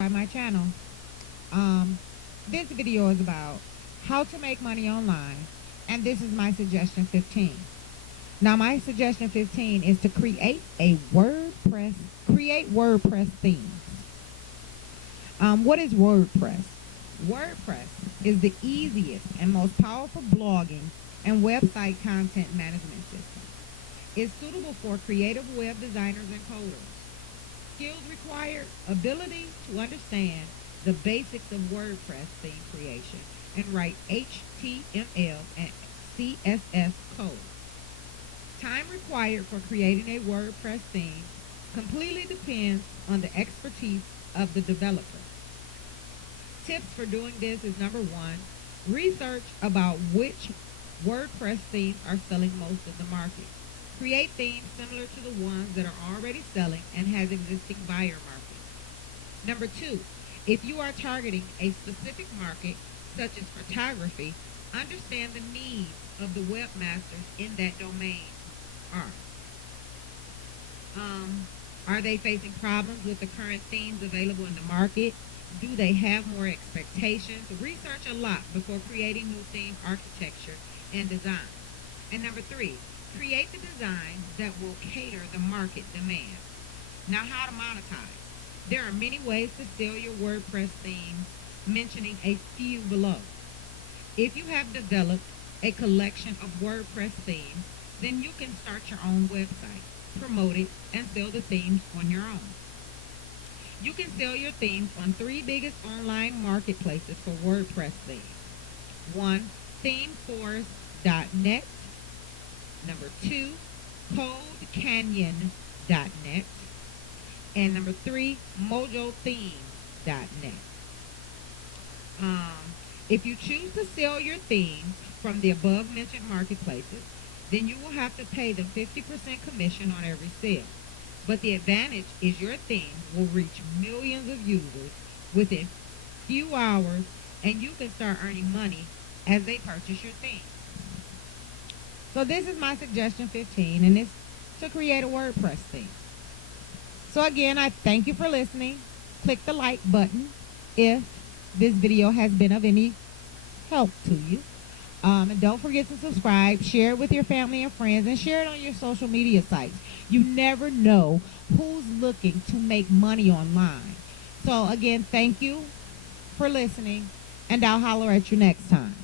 by my channel. Um, this video is about how to make money online, and this is my suggestion 15. Now, my suggestion 15 is to create WordPress themes. What is WordPress? WordPress is the easiest and most powerful blogging and website content management system. It's suitable for creative web designers and coders. Skills required: ability to understand the basics of WordPress theme creation and write HTML and CSS code. Time required for creating a WordPress theme completely depends on the expertise of the developer. Tips for doing this is: number one, research about which WordPress themes are selling most in the market. Create themes similar to the ones that are already selling and has existing buyer market. Number two, if you are targeting a specific market, such as photography, understand the needs of the webmasters in that domain. Are they facing problems with the current themes available in the market? Do they have more expectations? Research a lot before creating new theme architecture and design. And number three, create the design that will cater the market demand. Now, how to monetize. There are many ways to sell your WordPress theme, mentioning a few below. If you have developed a collection of WordPress themes, then you can start your own website, promote it, and sell the themes on your own. You can sell your themes on three biggest online marketplaces for WordPress themes. One, themeforest.net. Number two, codecanyon.net. And number three, mojothemes.net. If you choose to sell your themes from the above mentioned marketplaces, then you will have to pay them 50% commission on every sale. But the advantage is your theme will reach millions of users within few hours, and you can start earning money as they purchase your theme. So this is my suggestion 15, and it's to create a WordPress theme. So again, I thank you for listening. Click the like button if this video has been of any help to you. And don't forget to subscribe, share it with your family and friends, and share it on your social media sites. You never know who's looking to make money online. So again, thank you for listening, and I'll holler at you next time.